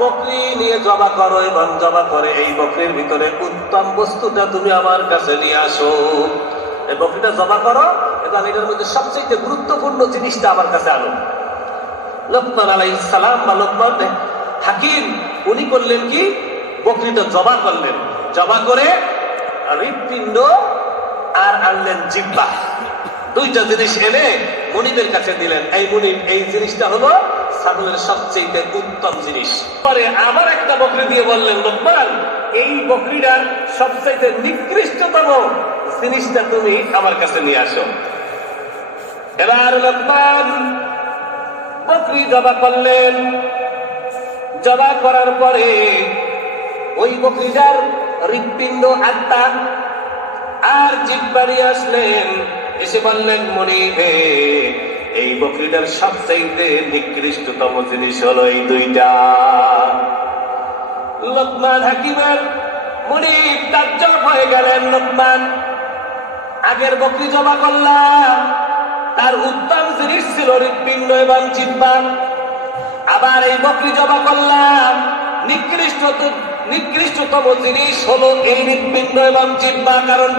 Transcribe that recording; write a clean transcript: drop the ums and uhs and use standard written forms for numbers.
বকরি নিয়ে জবা করো এবং জবা করে এই বকরির ভিতরে উত্তম বস্তুটা তুমি আমার কাছে নিয়ে আসো। এই বকরিটা জবা করো এবং এটার মধ্যে সবচেয়ে গুরুত্বপূর্ণ জিনিসটা আমার কাছে আনো। লোকমান আলাইহিস সালাম বা লোকমান হাকিম উনি করলেন কি, বকরিটা জবা করলেন, জবা করে হৃৎপিণ্ড আর আনলেন জিহ্বা, দুইটা জিনিস এনে মনিবের কাছে দিলেন। এই মনিব, এই জিনিসটা হলো ছাগলের সবচেয়ে উত্তম জিনিস। পরে আবার একটা বকরি দিয়ে বললেন, লোকমান এই বকরিটার সবচেয়ে নিকৃষ্টতম জিনিসটা তুমি আমার কাছে নিয়ে আসো। এবার লোকমান বকরি জবা করলেন, জবা করার পরে ওই বকরিটার হৃৎপিণ্ড, আত্মা আর জিহ্বা নিয়ে আসলেন, এসে বললেন, মনিবে এই বকরিটার সবচেয়ে নিকৃষ্টতম জিনিস হলো এই দুইটা। লোকমান হাকিমের মনিব তাজ্জব হয়ে গেলেন। লোকমান, আগের বকরি জবা করলাম, তার উত্তম জিনিস ছিল হৃৎপিণ্ড এবং জিহ্বা, আবার এই বকরি জবা করলাম, নিকৃষ্টতম জিনিস হলো এই হৃৎপিণ্ড এবং জিহ্বা। কারণ